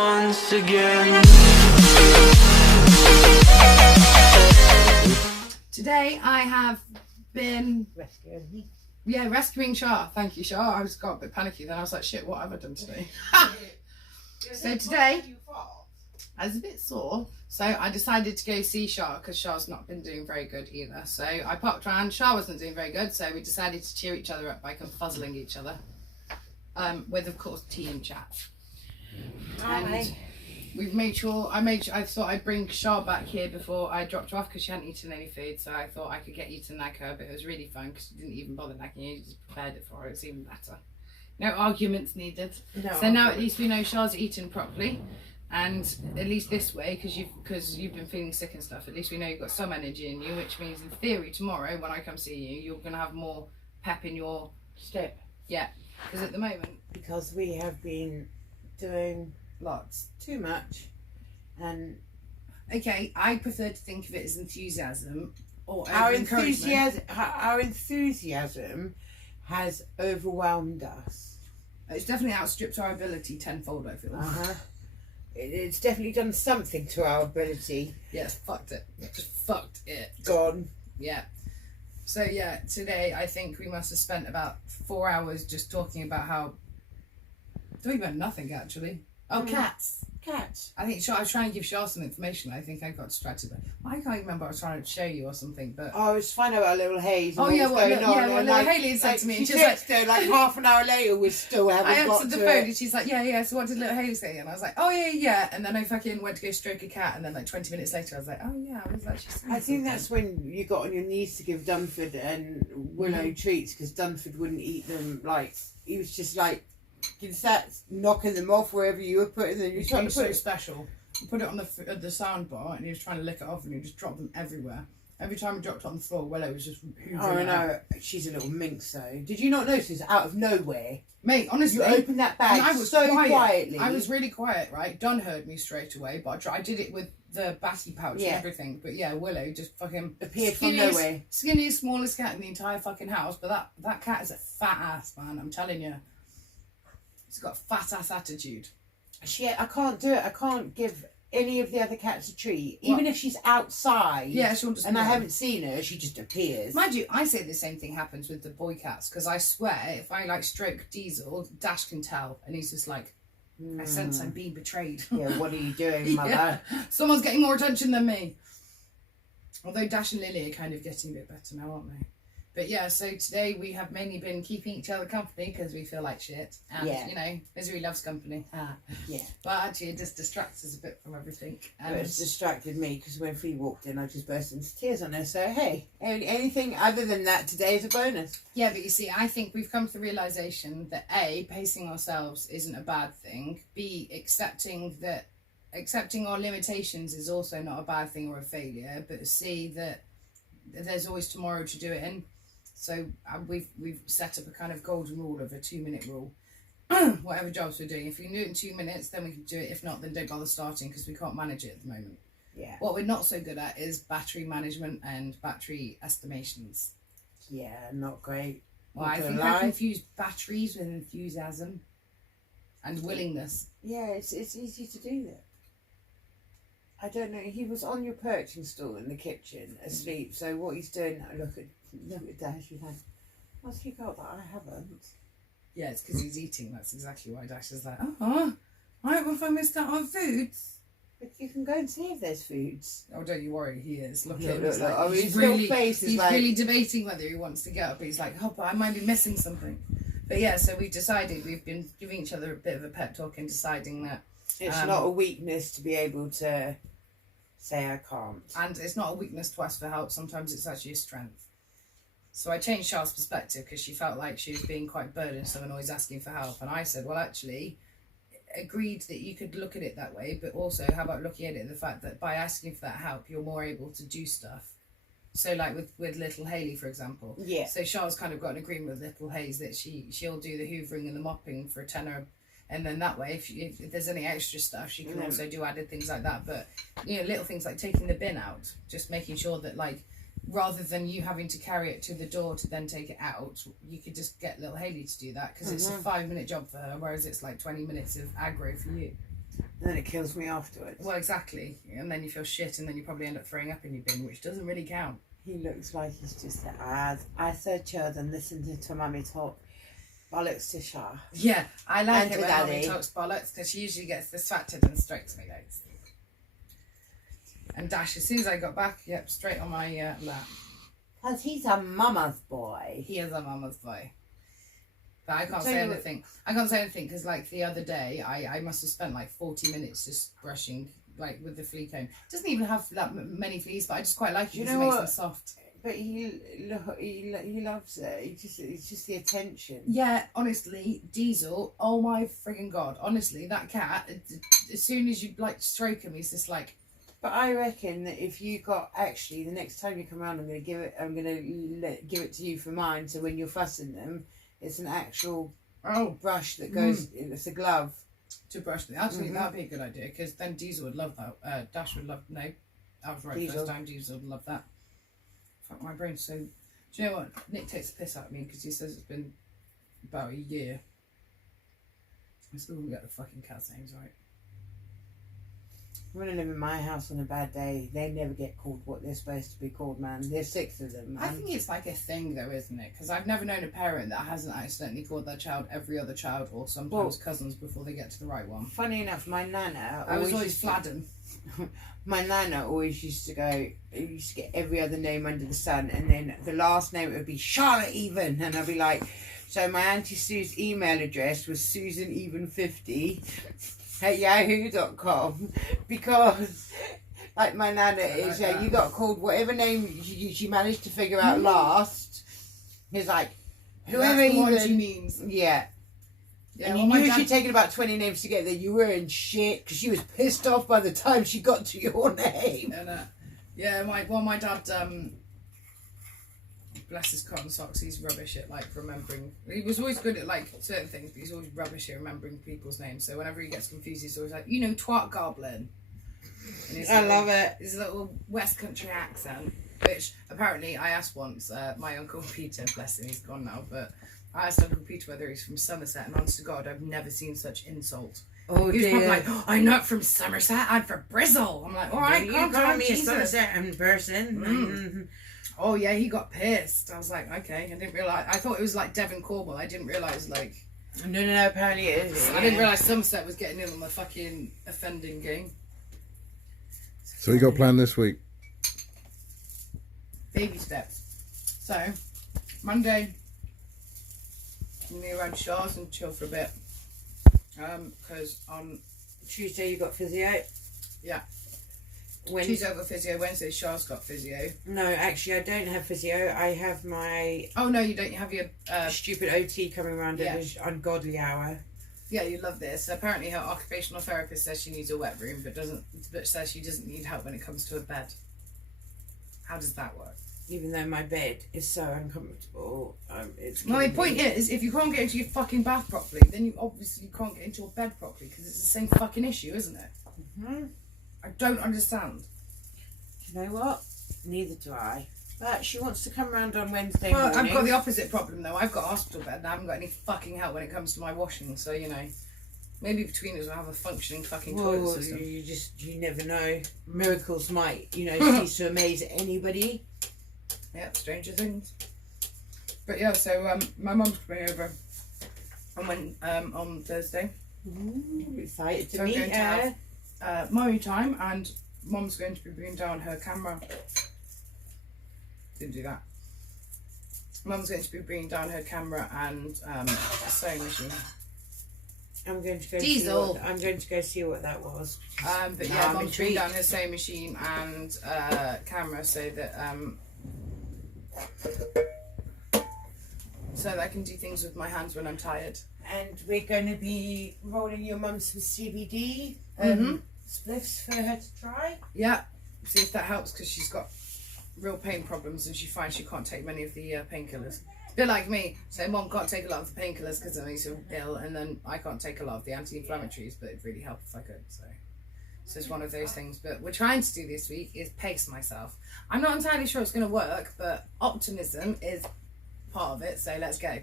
once again. Today I have been rescuing Char. Thank you, Char. I got a bit panicky then. I was like, shit, what have I done today? So today I was a bit sore, so I decided to go see Char because Char's not been doing very good either. So I popped around. Char wasn't doing very good, so we decided to cheer each other up by confuzzling each other, with of course tea and chat. And we've made sure. I thought I'd bring Char back here before I dropped her off because she hadn't eaten any food. So I thought I could get you to nag her, but it was really fun because you didn't even bother nagging you. You just prepared it for her. It's even better. No arguments needed. No. So now at least we know Char's eaten properly, and at least this way, because you've been feeling sick and stuff. At least we know you've got some energy in you, which means in theory tomorrow when I come see you, you're gonna have more pep in your step. Yeah, because at the moment, because we have been doing lots too much, and okay, I prefer to think of it as enthusiasm or our enthusiasm has overwhelmed us. It's definitely outstripped our ability tenfold, I feel. It's definitely done something to our ability. Yes, fucked it. Just fucked it. Gone. Yeah. So yeah, today I think we must have spent about 4 hours just talking about nothing actually. Oh, cats. Cats. I think I was trying to give Char some information. I think I got distracted. I can't even remember. I was trying to show you or something, but I was finding out about little Hayes. Oh yeah, little Hayley said to me, she texted her like half an hour later. We still haven't I got answered to the phone, and she's like, yeah. So what did little Hayley say? And I was like, oh yeah. And then I fucking went to go stroke a cat, and then like 20 minutes later, I was like, oh yeah, I was actually. I think that's when you got on your knees to give Dunford and Willow treats because Dunford wouldn't eat them. Like he was just like. You sat knocking them off wherever you were putting them. You tried to put it special. You put it on the sound bar, and he was trying to lick it off, and he just dropped them everywhere. Every time he dropped it on the floor, Willow was just. Oh no, she's a little minx though. Did you not notice out of nowhere, mate? Honestly, you opened that bag I was so quietly. I was really quiet, right? Dunn heard me straight away, but I did it with the batty pouch and everything. But yeah, Willow just fucking appeared from nowhere. Skinniest, smallest cat in the entire fucking house, but that cat is a fat ass, man. I'm telling you. She's got a fat ass attitude. I can't do it. I can't give any of the other cats a treat. Even if she's outside. Yeah, she'll just. And I haven't seen her, she just appears. Mind you, I say the same thing happens with the boy cats because I swear if I like stroke Diesel, Dash can tell, and he's just like, I sense I'm being betrayed. Yeah, what are you doing, mother? Someone's getting more attention than me. Although Dash and Lily are kind of getting a bit better now, aren't they? But yeah, so today we have mainly been keeping each other company because we feel like shit. And, you know, misery loves company. Yeah. But actually it just distracts us a bit from everything. But it's distracted me because when Free walked in, I just burst into tears on her. So, hey, anything other than that today is a bonus. Yeah, but you see, I think we've come to the realisation that A, pacing ourselves isn't a bad thing. B, accepting our limitations is also not a bad thing or a failure. But C, that there's always tomorrow to do it in. So we've set up a kind of golden rule of a 2-minute rule. Whatever jobs we're doing, if we can do it in 2 minutes, then we can do it. If not, then don't bother starting because we can't manage it at the moment. Yeah. What we're not so good at is battery management and battery estimations. Yeah, not great. Well, I think I confuse batteries with enthusiasm and willingness. Yeah, it's easy to do that. I don't know. He was on your perching stool in the kitchen asleep. So what he's doing? Look at Dash. He's like, "What's he got that I haven't?" Yeah, it's because he's eating. That's exactly why Dash is like, right, well, if I missed out on foods. But you can go and see if there's foods. Oh, don't you worry. He is. Look at him. Look. Like, Oh, his little face is like... He's really debating whether he wants to get up. But he's like, but I might be missing something. But yeah, so we've decided. We've been giving each other a bit of a pep talk and deciding that it's not a weakness to be able to say I can't. And it's not a weakness to ask for help. Sometimes it's actually a strength. So I changed Char's perspective because she felt like she was being quite burdensome and always asking for help. And I said, well, actually, agreed that you could look at it that way, but also how about looking at it the fact that by asking for that help, you're more able to do stuff. So like with little Hayley, for example. Yeah. So Char's kind of got an agreement with little Hayes that she'll do the hoovering and the mopping for a tenner. And then that way, if there's any extra stuff, she can also do added things like that. But, you know, little things like taking the bin out, just making sure that, like, rather than you having to carry it to the door to then take it out, you could just get little Hayley to do that because it's a 5-minute job for her, whereas it's like 20 minutes of aggro for you. And then it kills me afterwards. Well, exactly. And then you feel shit, and then you probably end up throwing up in your bin, which doesn't really count. He looks like he's just I so chilled and listened to Mummy talk bollocks to Char. Yeah, I like And it to when Daddy. Mummy talks bollocks, because she usually gets distracted and strokes me loads. And Dash, as soon as I got back, yep, straight on my lap. Because he's a mama's boy. He is a mama's boy. But I can't So say you- anything. I can't say anything because, like, the other day, I must have spent like 40 minutes just brushing, like, with the flea comb. It doesn't even have that many fleas, but I just quite like it You because it know makes what? them soft. But he loves it. It's just the attention. Yeah, honestly, Diesel, oh my friggin' god. Honestly, that cat, as soon as you, like, stroke him, he's just like... But I reckon that if you got actually the next time you come around, I'm gonna give it to you for mine. So when you're fussing them, it's an actual brush that goes. It's a glove to brush them. Actually, that'd be a good idea because then Diesel would love that. Dash would love. No, I was right Diesel. first time. Diesel would love that. Fuck my brain. So, do you know what? Nick takes the piss out of me because he says it's been about a year. I still haven't got the fucking cat's names right. I'm gonna live in my house on a bad day. They never get called what they're supposed to be called, man. There's 6 of them, man. I think it's like a thing though, isn't it? Because I've never known a parent that hasn't accidentally called their child every other child or sometimes cousins before they get to the right one. Funny enough, my nana. I was always Fladden. My nana always used to go. Used to get every other name under the sun, and then the last name would be Charlotte Even, and I'd be like, so my Auntie Sue's email address was SusanEven50 at yahoo.com because like my nana is you got called whatever name she managed to figure out last. It's like whoever what even she means. yeah. Yeah, And well, you my knew dad- she'd taken about 20 names together. You were in shit because she was pissed off by the time she got to your name. And my dad, bless his cotton socks, he's rubbish at like remembering. He was always good at like certain things, but he's always rubbish at remembering people's names. So whenever he gets confused, he's always like, you know, twat goblin. I love it. His little West Country accent, which apparently I asked once, my Uncle Peter, bless him, he's gone now, but I asked Uncle Peter whether he's from Somerset, and honest to God, I've never seen such insult. Oh, He was dear. probably like, oh, I'm not from Somerset, I'm from Brizzle. I'm like, all right, You calm call down, me a Jesus. Somerset in person. Oh yeah, he got pissed. I was like, okay, I didn't realise. I thought it was like Devon Cornwall. I didn't realise like. No, apparently it is. I didn't realise Somerset was getting in on the fucking offending game. So you got planned this week? Baby steps. So, Monday, I'm gonna go around Char's and chill for a bit. Because on Tuesday you got physio? Yeah. Wednesday? Tuesday I've got physio, Wednesday Char's got physio. No, actually I don't have physio. I have my Oh no, you don't. You have your stupid OT coming around at an ungodly hour. yeah, you love this. Apparently her occupational therapist says she needs a wet room, but says she doesn't need help when it comes to a bed. How does that work? Even though my bed is so uncomfortable, it's. Well, the killing point me. is, if you can't get into your fucking bath properly, then you obviously can't get into your bed properly because it's the same fucking issue, isn't it? Mm-hmm. I don't understand. You know what? Neither do I. But she wants to come round on Wednesday Well, morning. I've got the opposite problem though. I've got a hospital bed and I haven't got any fucking help when it comes to my washing. So you know, maybe between us we'll have a functioning fucking toilet Well, system. you never know. Miracles might, cease to amaze anybody. Yeah, stranger things. But yeah, so my mum's coming over on Thursday. Ooh, excited to So I'm meet going to her. have Mummy time, and Mum's going to be bringing down her camera. Didn't do that. Mum's going to be bringing down her camera and a sewing machine. I'm going to go. Diesel. I'm going to go see what that was. But No, yeah, I'm Mum's bringing intrigued. down her sewing machine and camera so that I can do things with my hands when I'm tired. And we're going to be rolling your mum some CBD spliffs for her to try. Yeah, see if that helps because she's got real pain problems and she finds she can't take many of the painkillers. A bit like me, so Mum can't take a lot of the painkillers because I'm so ill, and then I can't take a lot of the anti-inflammatories, but it'd really help if I could. So it's one of those things. But we're trying to do this week is pace myself. I'm not entirely sure it's going to work, but optimism is part of it. So let's go.